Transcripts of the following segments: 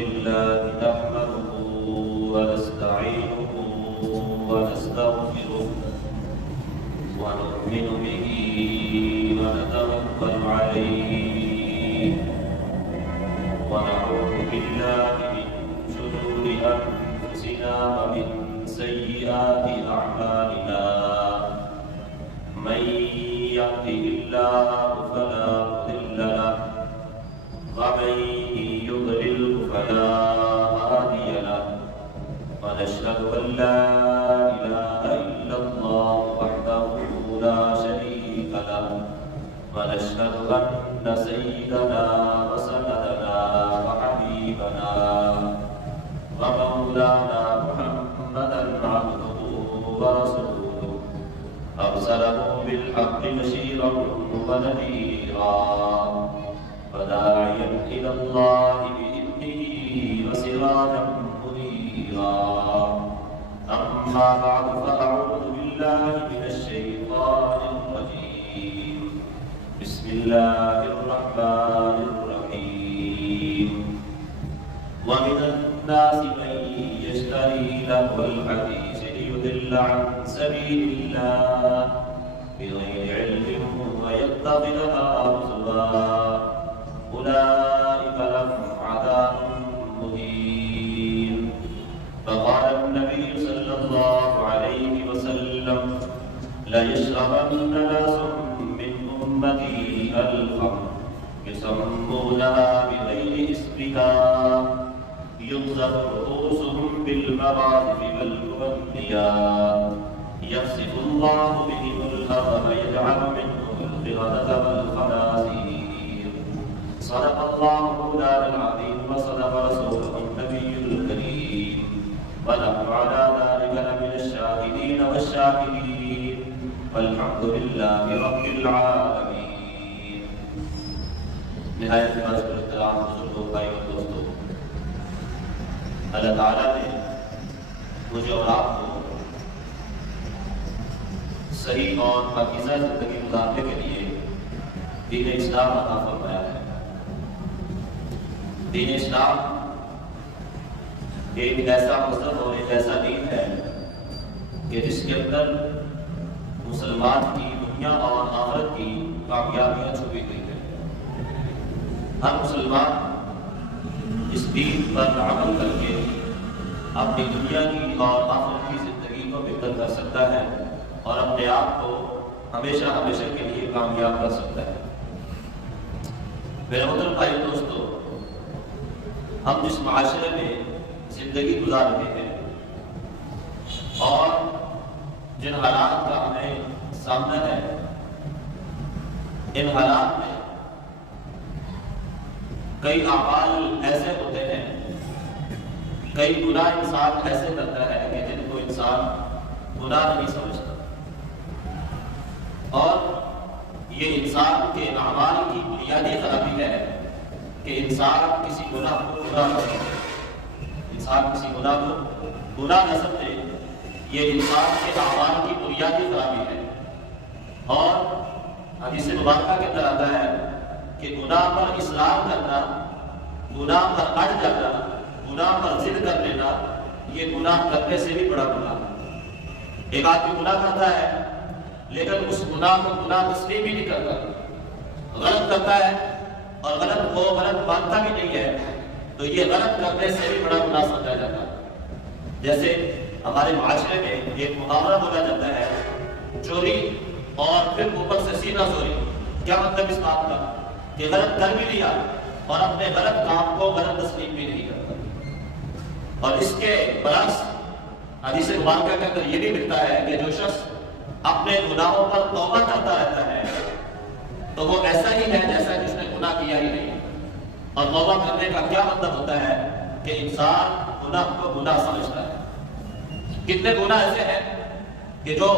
لله نحمده ونستعينه ونستغفره ونؤمن به ونتوكل عليه ونعوذ بالله من شرور أنفسنا ومن سيئات أعمالنا من يهده الله فلا مضل له ومن يضلل فلا هادي له ونشهد أن لا إله إلا الله وحده لا شريك له ونشهد أن سيدنا وسندنا وحبيبنا ومولانا محمدا عبده ورسوله أرسله بالحق بشيرا ونذيرا وداعيا إلى الله بإذنه وسراجا منيرا أما بعد فأعوذ بالله من الشيطان الرجيم بسم الله الرحمن الرحيم ومن الناس من يشتري لهو الحديث ليضل عن سبيل الله بغير علم ويتخذها هزوا أولئك لهم عذاب مهين فقال النبي صلى الله عليه وسلم ليشربن ناس من أمتي الخمر يسمونها بغير اسمها يقذف رؤوسهم بالمراجم والأمنيات يخسف الله بهم الأرض يجعل منهم القردة والخنازير صدق الله مولانا العظيم وصدق رسوله النبي الكريم ونحن على ذلك لمن الشاهدين والشاكرين والحمد لله رب العالمين. نہایت معزز احترام بزرگوں بھائیوں اور دوستوں، اللہ تعالیٰ نے مجھے اور آپ کو صحیح اور پاکیزہ زندگی گزارنے کے لیے دین اسلام عطا فرمایا ہے۔ دین اسلام ایک ایسا مذہب اور ایک ایسا دین ہے کہ جس کے اندر مسلمان کی دنیا اور آخرت کی کامیابیاں چھپی ہوئی ہیں۔ ہر مسلمان اس دین پر عمل کر کے اپنی دنیا کی اور آخرت کی زندگی کو بہتر کر سکتا ہے اور اپنے آپ کو ہمیشہ ہمیشہ کے لیے کامیاب کر سکتا ہے۔ میرے محترم بھائی دوستو، ہم جس معاشرے میں زندگی گزار رہے ہیں اور جن حالات کا ہمیں سامنا ہے، ان حالات میں کئی اعمال ایسے ہوتے ہیں، کئی گناہ انسان ایسے کرتا ہے کہ جن کو انسان گناہ نہیں سمجھتا، اور یہ انسان کے اعمال کی بنیادی خرابی ہے کہ انسان کسی گناہ کو گناہ نہ سمجھے، انسان کسی گناہ کو گناہ نہ سمجھے۔ یہ انسان کے اعمال کی بنیادی خرابی ہے، اور حدیث مبارکہ کے اندر آتا ہے کہ گناہ پر اصرار کرنا، گناہ پر اڑ جانا، گناہ پر ضد کر لینا، یہ گناہ کرنے سے بھی بڑا گناہ ہے۔ ایک آدمی گناہ کرتا ہے لیکن اس گناہ کو گناہ تسلیم بھی نہیں کرتا، غلط کرتا ہے اور غلط کو غلط مانتا بھی نہیں ہے، تو یہ غلط کرنے سے بھی بڑا گناہ سمجھا جاتا ہے۔ جیسے ہمارے معاشرے میں ایک محاورہ بولا جاتا ہے، چوری اور پھر اوپر سے سینہ چوری۔ کیا مطلب اس بات کا؟ کہ غلط کر بھی لیا اور اپنے غلط کام کو غلط تسلیم بھی نہیں کرتا۔ اور اس کے برعکس حدیث مبارکہ کے اندر یہ بھی ملتا ہے کہ جو شخص اپنے گناہوں پر توبہ کرتا رہتا ہے تو وہ ایسا ہی ہے جیسا جس نے گناہ کیا ہی نہیں۔ اور توبہ کرنے کا کیا مطلب ہوتا ہے کہ انسان گناہ کو گناہ سمجھتا ہے۔ کتنے گناہ ایسے ہیں کہ جو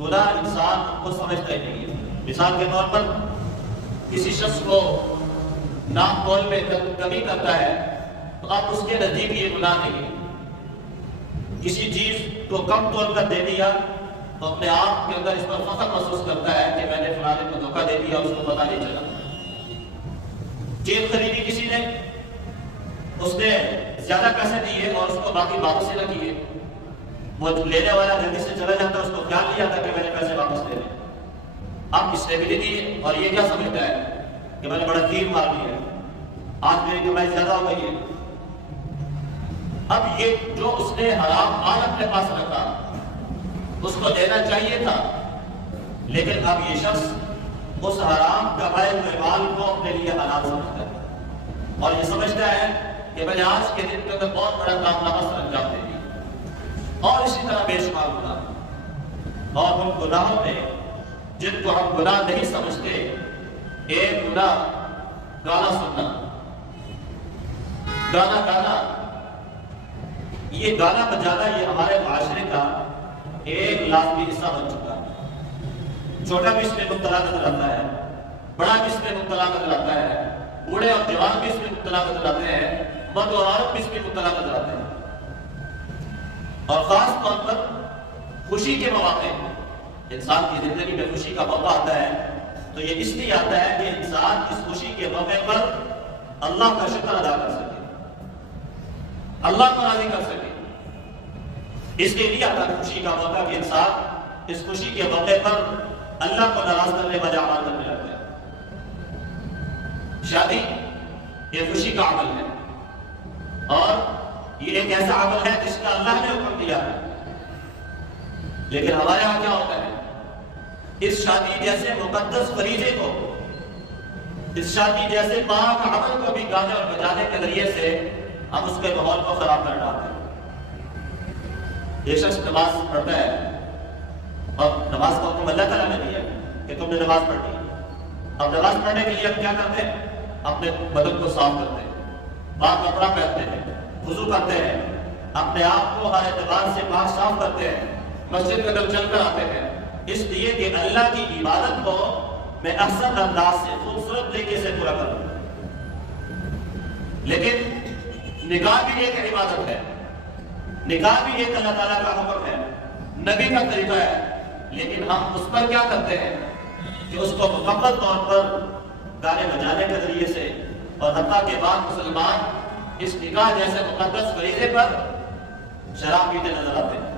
گناہ انسان کو سمجھتا ہی نہیں ہے۔ مثال کے طور پر کسی شخص کو نام تول میں کمی کرتا ہے تو اب اس کے نزدیک یہ گناہ نہیں ہے۔ کسی چیز کو کم تول کر دے دیا تو اپنے آپ کے اندر اس پر فخر محسوس کرتا ہے کہ میں نے فلانے کو دھوکہ دے دیا، اس کو پتہ نہیں چلا۔ چیز خریدی کسی نے اس نے زیادہ پیسے دیے اور اس کو باقی واپس ہی نہ کیے، وہ لینے والا جلدی سے چلا جاتا، اس کو خیال نہیں آتا کہ میں نے پیسے واپس لے لیں۔ اب اس نے بھی نہیں دیے اور یہ کیا سمجھتا ہے کہ میں نے بڑا تیر مار لیا ہے، آج میری کمائی زیادہ ہو گئی ہے۔ اب یہ جو اس نے حرام مال اپنے پاس رکھا اس کو دینا چاہیے تھا، لیکن اب یہ شخص اس حرام کمائے ہوئے مال کو اپنے لیے حلال سمجھتا ہے اور یہ سمجھتا ہے کہ میں نے آج کے دن میں بہت بڑا کارنامہ سر انجام دے دیا۔ اور اسی طرح بے شمار گناہ، اور ان گناہوں میں جن کو ہم گناہ نہیں سمجھتے، ایک گناہ گانا سننا، گانا گانا، یہ گانا بجانا یہ ہمارے معاشرے کا ایک لازمی حصہ بن چکا ہے۔ چھوٹا بھی اس میں مبتلا نظر آتا ہے، بڑا بھی اس میں مبتلا نظر آتا ہے، بوڑھے اور جوان بھی اس میں مبتلا نظر آتے ہیں، مرد اور عورت بھی اس میں مبتلا نظر آتے ہیں۔ اور خاص طور پر خوشی کے مواقع، انسان کی زندگی میں خوشی کا موقع آتا ہے تو یہ اس لیے آتا ہے کہ انسان اس خوشی کے موقع پر اللہ کا شکر ادا کر سکے، اللہ کو راضی کر سکے۔ اس کے لیے آتا ہے خوشی کا موقع کہ انسان اس خوشی کے موقع پر اللہ کو ناراض کرنے والا عمل کرنے لگتا ہے۔ شادی یہ خوشی کا عمل ہے اور یہ ایک ایسا عمل ہے جس کا اللہ نے حکم دیا ہے، لیکن ہمارے یہاں کیا ہوتا ہے، اس شادی جیسے مقدس فریضے کو، اس شادی جیسے پاک عمل کو بھی گانے اور بجانے کے ذریعے سے ہم اس کے ماحول کو خراب کر ڈالتے ہیں۔ یہ شخص نماز پڑھتا ہے اور نماز کا حکم اللہ تعالیٰ نے دیا کہ تم نے نماز پڑھ لی، اب نماز پڑھنے کے لیے ہم کیا کرتے ہیں، اپنے بدن کو صاف کرتے ہیں، پاک کپڑا پہنتے ہیں، وضو کرتے ہیں، اپنے آپ کو ہر اعتبار سے پاک صاف کرتے ہیں، مسجد میں جب چل کر آتے ہیں، اس لیے کہ اللہ کی عبادت کو میں احسن انداز سے خوبصورت طریقے سے پورا کروں۔ لیکن نکاح بھی ایک عبادت ہے، نکاح بھی ایک اللہ تعالیٰ کا حکم ہے، نبی کا طریقہ ہے، لیکن ہم اس پر کیا کرتے ہیں کہ اس کو مکمل طور پر گانے بجانے کے ذریعے سے، اور حتیٰ کے بعد مسلمان اس نکاح جیسے مقدس فریضے پر شراب پیتے نظر آتے ہیں،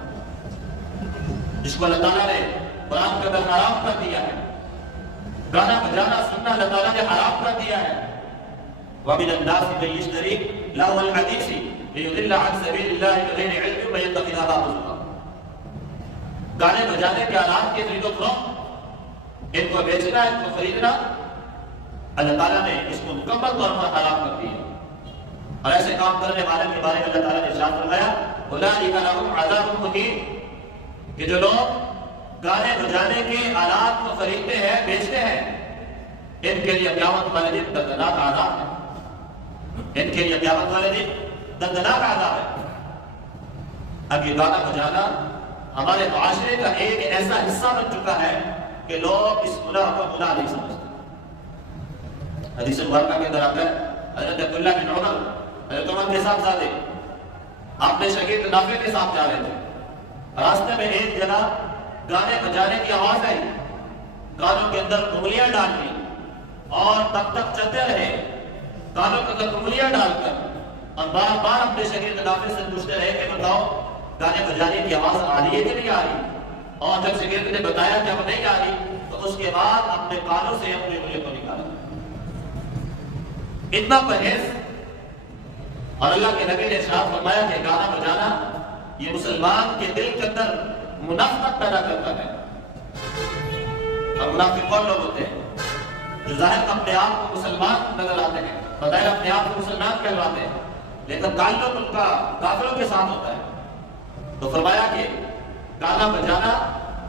جس کو اللہ تعالیٰ نے قرآن کے اندر حرام کر دیا ہے۔ گانا بجانا سننا اللہ تعالیٰ نے حرام کر دیا ہے۔ وَمِنَ النَّاسِ مَن يَشْتَرِي لَهْوَ الْحَدِيثِ لِيُضِلَّ عَن سَبِيلِ اللَّهِ بِغَيْرِ عِلْمٍ وَيَتَّخِذَهَا هُزُوًا۔ گانے بجانے کے آلات کی خرید و فروخت، ان کو بیچنا، ان کو خریدنا، اللہ تعالیٰ نے اس کو مکمل طور پر حرام کر دیا، اور ایسے کام کرنے والے کے بارے میں اللہ تعالیٰ نے ارشاد فرمایا أُولَٰئِكَ لَهُمْ عَذَابٌ مُهِينٌ، کہ جو لوگ گانے بجانے کے آلات کو خریدتے ہیں، بیچتے ہیں، ان کے لیے قیامت والے دن دردناک عذاب ہے، ان کے لیے قیامت والے دن دردناک عذاب ہے۔ اب یہ گانا بجانا ہمارے معاشرے کا ایک ایسا حصہ بن چکا ہے کہ لوگ اس گناہ کو گناہ نہیں سمجھتے۔ حدیث مبارکہ کے اندر آتا ہے حضرت عبداللہ بن عمر، حضرت عمر کے ساتھ زادے اپنے شاگرد نافع کے ساتھ جا رہے تھے، راستے میں ایک جگہ گانے بجانے کی آواز آئی، کانوں کے اندر انگلیاں ڈال لی اور تب تک چلتے رہے، کانوں کے اندر انگلیاں ڈال کر، اور بار بار اپنے شاگرد نافع سے پوچھتے رہے کہ بتاؤ گانے بجانے کی آواز آ رہی ہے کہ نہیں آ رہی، اور جب شاگرد نے بتایا کہ اب نہیں آ رہی تو اس کے بعد اپنے کانوں سے اپنی انگلیوں کو نکالا۔ اتنا پرہیز، اور اللہ کے نبی نے ارشاد فرمایا کہ گانا بجانا یہ مسلمان کے دل کے اندر منافقت پیدا کرتا ہے۔ اور منافق کون لوگ ہوتے ہیں؟ جو ظاہر اپنے آپ کو مسلمان نظر آتے ہیں، بظاہر اپنے آپ کو مسلمان کہلواتے ہیں، لیکن تعلق ان کا کافروں کے ساتھ ہوتا ہے۔ تو فرمایا کہ گانا بجانا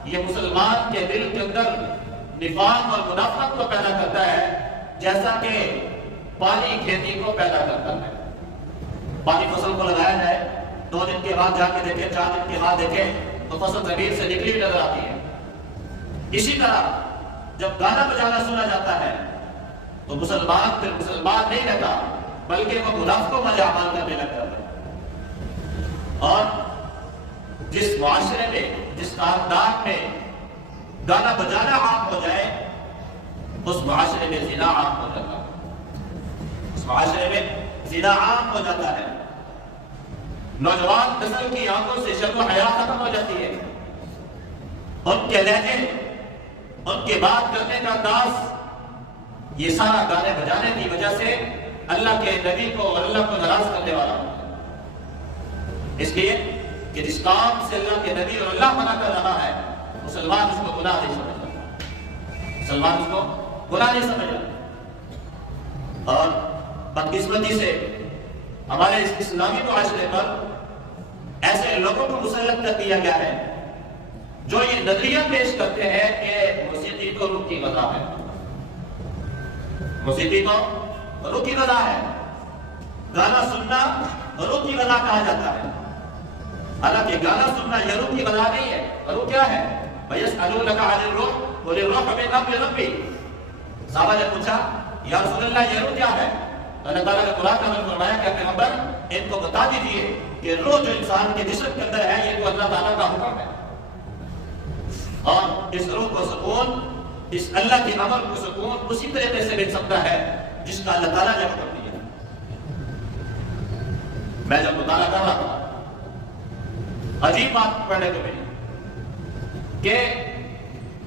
یہ مسلمان کے دل کے اندر نفاق اور منافقت کو پیدا کرتا ہے، جیسا کہ پانی کھیتی کو پیدا کرتا ہے۔ پانی فصل کو لگایا جائے، 2 دن کے بعد جا کے دیکھیں، 4 دن کے بعد دیکھیں تو فصل زمین سے نکلی ہوئی نظر آتی ہے۔ اسی طرح جب گانا بجانا سنا جاتا ہے تو مسلمان پھر مسلمان نہیں رہتا، بلکہ وہ منافقوں والے اعمال کرنے لگتا ہے۔ اور جس معاشرے میں، جس خاندان میں گانا بجانا عام ہو جائے، اس معاشرے میں زنا عام ہو جاتا ہے، اس معاشرے میں زنا عام ہو جاتا ہے، نوجوان نسل کی آنکھوں سے شرم و حیا ختم ہو جاتی ہے، ان کے لہجے، ان کے بات کرنے کا انداز، یہ سارا گانے بجانے کی وجہ سے اللہ کے نبی کو اور اللہ کو ناراض کرنے والا ہوتا ہے۔ اس لیے کہ جس کام سے اللہ کے نبی اور اللہ منع کر رہا ہے، مسلمان اس کو گناہ نہیں سمجھتا، مسلمان اس کو گناہ نہیں سمجھتا۔ اور بدقسمتی سے ہمارے اس اسلامی معاشرے پر ایسے لوگوں کو مسلط کر دیا گیا ہے جو یہ نظریہ پیش کرتے ہیں کہ موسیقی تو روح کی غذا ہے، موسیقی تو روح کی غذا ہے، گانا سننا روح کی غذا کہا جاتا ہے، حالانکہ گانا سننا یہ روح کی غذا نہیں ہے۔ روح کیا ہے؟ وَيَسْأَلُونَكَ عَنِ الرُّوحِ قُلِ الرُّوحُ مِنْ أَمْرِ رَبِّي۔ صحابہ نے پوچھا یا رسول اللہ یہ روح کیا ہے؟ اللہ تعالیٰ نے قرآن میں فرمایا کہ پیغمبر ان کو بتا دیجئے کہ روح جو انسان کے جسم کے اندر ہے یہ تو اللہ تعالیٰ کا حکم ہے، اور اس روح کو سکون، اس اللہ کے امر کو سکون اسی طریقے سے مل سکتا ہے جس کا اللہ تعالیٰ نے حکم دیا۔ میں جب مطالعہ کر رہا تھا، عجیب بات پڑھنے کو ملی کہ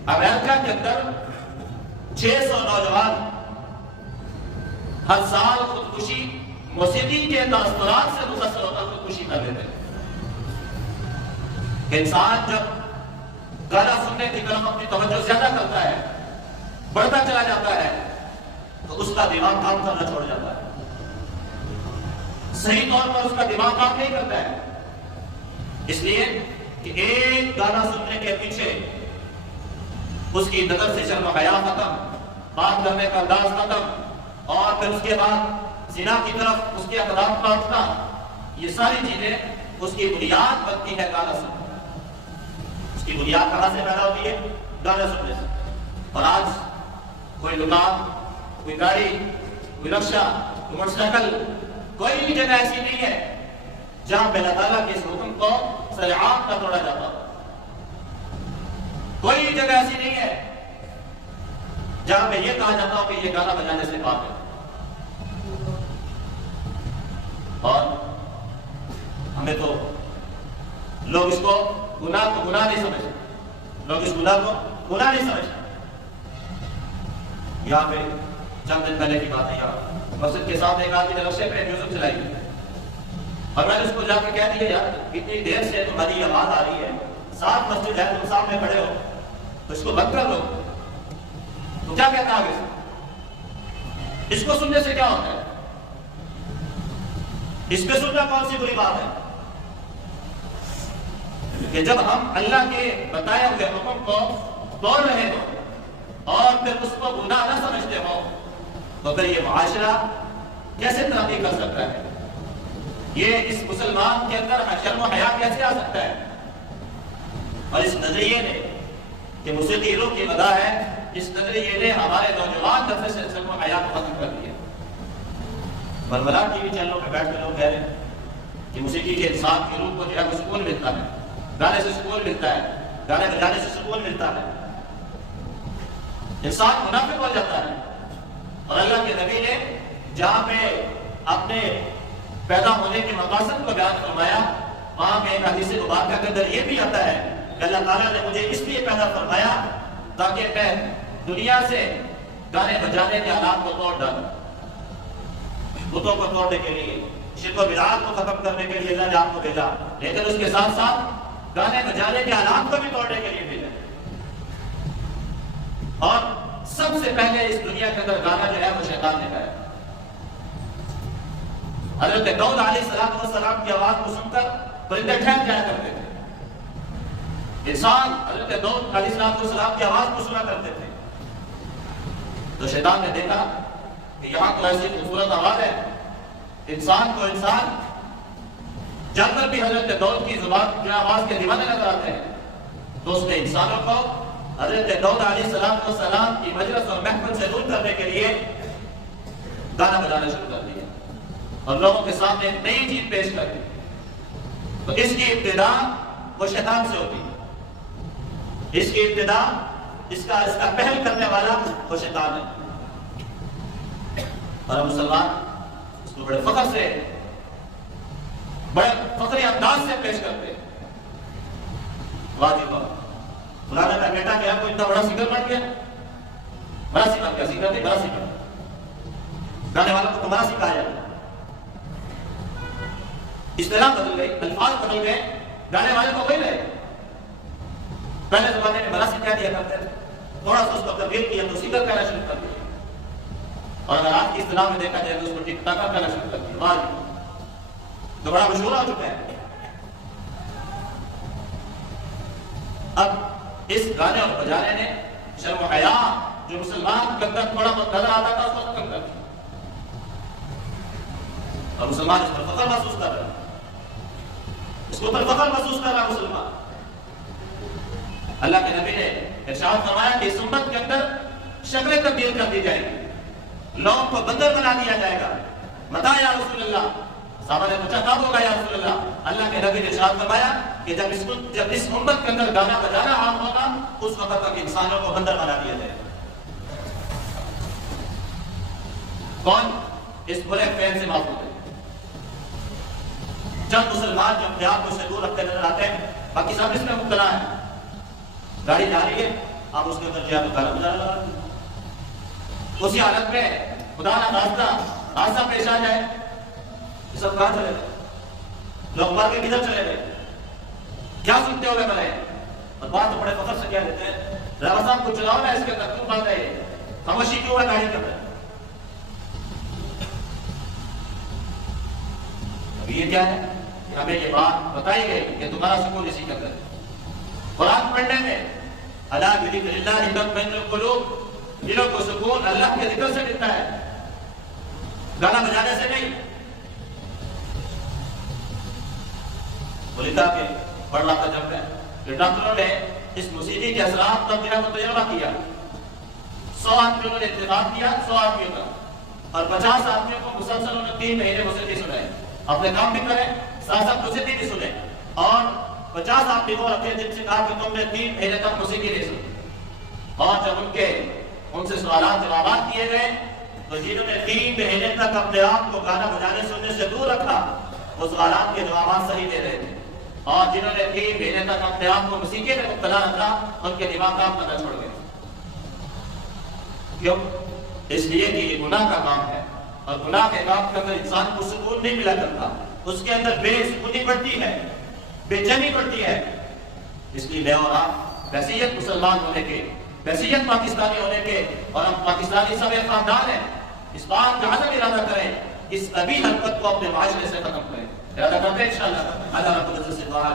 امریکہ کے اندر 600 نوجوان ہر سال خودکشی موسیقی کے تاثرات سے متاثر ہو کر خودکشی کر لیتے ہیں۔ انسان جب گانا سننے کی طرف اپنی توجہ زیادہ کرتا ہے، بڑھتا چلا جاتا ہے، تو اس کا دماغ کام کرنا چھوڑ جاتا ہے، صحیح طور پر اس کا دماغ کام نہیں کرتا ہے، اس لیے کہ ایک گانا سننے کے پیچھے اس کی نظر سے شرم و حیا ختم، بات کرنے کا انداز ختم، اور پھر اس کے بعد زنا کی طرف اس کے اقدام کا اٹھنا، یہ ساری چیزیں اس کی بنیاد بنتی ہے گانا سننے۔ اس کی بنیاد کہاں سے پیدا ہوتی ہے؟ گانا سننے سے۔ اور آج کوئی دکان، کوئی گاڑی، کوئی رکشہ، کوئی موٹر سائیکل، کوئی بھی جگہ ایسی نہیں ہے جہاں پہ اللہ تعالیٰ کے اس حکم کو سرعام نہ توڑا جاتا ہو۔ کوئی جگہ ایسی نہیں ہے جہاں پہ یہ کہا جاتا ہو کہ یہ گانا بجانے سے پاک ہے۔ اور ہمیں تو لوگ اس کو گناہ کو گناہ نہیں سمجھتے، لوگ اس گناہ کو گناہ نہیں سمجھتے۔ یہاں پہ چند دن پہلے کی بات ہے، یہاں مسجد کے ساتھ ایک آدمی نے رکشے پہ میوزک چلائی اور میں نے اس کو جا کے کہہ دیا یار اتنی دیر سے تمہاری آواز آ رہی ہے، ساتھ مسجد ہے، تم سامنے کھڑے ہو، تو اس کو بند کر لو۔ تو کیا کہتا آگے سے؟ اس کو سننے سے کیا ہوتا ہے؟ اس پہ سننا کون سی بری بات ہے؟ کہ جب ہم اللہ کے بتائے ہوئے حکم کو توڑ رہے ہو اور پھر اس کو گناہ نہ سمجھتے ہو تو پھر یہ معاشرہ کیسے ترقی کر سکتا ہے؟ یہ اس مسلمان کے اندر شرم و حیا کیسے آ سکتا ہے؟ اور اس نظریے نے کہ موسیقی روح کی غذا ہے، اس نظریے نے ہمارے نوجوان دفعے سے شرم و حیا کو ختم کر دیا۔ بربلا ٹی وی چینلوں پہ بیٹھ کے لوگ کہہ رہے ہیں کہ موسیقی کے انسان کی روح کو جو ہے وہ سکون ملتا ہے، گانے سے سکون ملتا ہے، گانے بجانے سے سکون ملتا ہے، انسان منافق ہو جاتا ہے۔ اور اللہ کے نبی نے جہاں پہ اپنے پیدا ہونے کے مقاصد کو بیان فرمایا، وہاں پہ ایک حدیث مبارکہ کے اندر یہ بھی آتا ہے کہ اللہ تعالیٰ نے مجھے اس لیے پیدا فرمایا تاکہ میں دنیا سے گانے بجانے کے آلات کو توڑ ڈالوں، بتوں کو توڑنے کے لیے، شرک و بدعات کو ختم کرنے کے لیے اللہ نے آپ کو بھیجا، لیکن اس کے ساتھ ساتھ گانے بجانے کے آلات کو بھی توڑنے کے لیے بھیجا۔ اور سب سے پہلے اس دنیا کے اندر گانا جو ہے وہ شیطان نے گایا۔ حضرت داؤد علیہ السلام کی آواز کو سن کر پرندے ٹھہر جایا کرتے تھے، انسان حضرت داؤد علیہ السلام کی آواز کو سنا کرتے تھے۔ تو شیطان نے دیکھا کہ یہاں تو ایسی خوبصورت آواز ہے، انسان کو انسان جانور بھی حضرت داؤد کی زبان جو آواز کے دیوانے نظر آتے ہیں، تو اس نے انسانوں کو حضرت داؤد علیہ السلام کی مجلس اور محفل سے دور کرنے کے لیے گانا بجانا شروع کر دیا اور لوگوں کے سامنے ایک نئی چیز پیش کر دی۔ تو اس کی ابتدا وہ شیطان سے ہوتی ہے، اس کی ابتدا اس کا پہل کرنے والا وہ شیطان ہے۔ اور مسلمان اس کو بڑے فخر سے، بڑے فخری انداز سے پیش کرتے، واہ جی واہ، فلانا کا بیٹا کیا کوئی اتنا بڑا سنگر بن گیا؟ بڑا سنگر کیا، سنگر نہیں، بڑا سنگر، گانے والوں کو تمہارا سکھایا۔ اصطلاح بدل گئی، الفاظ بدل گئے، گانے والے کو وہی رہے۔ پہلے زمانے میں بڑا سکھا دیا کرتے تھے، تھوڑا سا اس کو تبدیل کیا تو سنگر کہنا شروع کر دیا، اور اگر آج کی اصطلاح میں دیکھا جائے تو اس کو ٹک ٹاکا کہنا شروع کر دیا، واہ تو بڑا مشہور ہو چکا ہے۔ اب اس گانے اور بجانے نے شرم و حیا جو مسلمان کے اندر تھوڑا بہت نظر آتا تھا اس کو ختم کر دیا، اور مسلمان اس پر فخر محسوس کر رہا ہے، اس کے اوپر فخر محسوس کر رہا ہے مسلمان۔ اللہ کے نبی نے ارشاد فرمایا کہ اس امت کے اندر شکلیں تبدیل کر دی جائیں گی، لوگوں کو بندر بنا دیا جائے گا۔ متا یا رسول اللہ، صحابہ نے پوچھا کب ہوگا یا رسول اللہ؟ اللہ کے نبی نے ارشاد فرمایا کہ جب اس امت کے اندر گانا بجانا عام ہوگا اس وقت تک انسانوں کو بندر بنا دیا جائے گا۔ کون اس برے فعل سے محفوظ ہے؟ جب مسلمان جو اپنے آپ کو سے دور رکھتے نظر آتے ہیں، باقی سب اس میں مبتلا ہے، گاڑی جا رہی ہے آپ اس کے اندر جا کے گانا بجانا لگا رہے ہیں، اسی حالت میں خدا نہ حادثہ پیش آ جائے، یہ سب کہاں چلے گئے؟ لوگ مار کے کدھر چلے گئے؟ کیا سنتے ہوئے بنے؟ اور بات تو بڑے فخر سے کیا دیتے ہیں، ڈرائیور صاحب کو چلاؤ نا اس کے اندر، کیوں بند ہے؟ خاموشی کیوں ہے گاڑی کے اندر؟ ابھی یہ کیا ہے کہ ہمیں یہ بات بتائی گئی کہ تمہارا سکون اسی کے اندر ہے۔ قرآن پڑھنے میں الا بذکر اللہ تطمئن القلوب، دلوں کو سکون اللہ کے ذکر سے ملتا ہے، گانا بجانے سے نہیں۔ بولیتا کہ پڑھ رہا تھا جب میں کہ ڈاکٹروں نے اس موسیقی کے اثرات کا میرا تجربہ کیا، 100 آدمیوں نے انتخاب کیا، 100 آدمیوں کا، اور 50 آدمیوں کو مسلسل انہوں نے 3 مہینے موسیقی سنائے، اپنے کام بھی کریں ساتھ ساتھ موسیقی بھی سنیں، اور 50 آدمی کو رکھے جن سے کہا کہ تم نے 3 مہینے تک موسیقی نہیں سنی، اور جب ان سے سوالات جوابات کیے گئے تو جنہوں نے 3 مہینے تک اپنے آپ کو گانا بجانے سننے سے دور رکھا وہ سوالات کے جوابات صحیح دے رہے تھے، اور جنہوں نے 3 مہینے تک اپنے آپ کو موسیقی میں مبتلا رکھا ان کے دماغ کام کرنا چھوڑ گئے۔ کیوں؟ اس لیے کہ یہ گناہ کا کام ہے، اور گناہ کے کام کے اندر انسان کو سکون نہیں ملا کرتا، اس کے اندر بے سکونی بڑھتی ہے، بے چینی بڑھتی ہے۔ اس لیے میں اور آپ بحیثیت مسلمان ہونے کے، بحیثیت پاکستانی ہونے کے، اور ہم پاکستانی سب ایک خاندان ہیں، اس بات کا عزم ارادہ کریں، اس ابھی حرکت کو اپنے معاشرے سے ختم کریں، ارادہ کرتے ہیں انشاءاللہ۔ اللہ رب العزت سے دعا ہے۔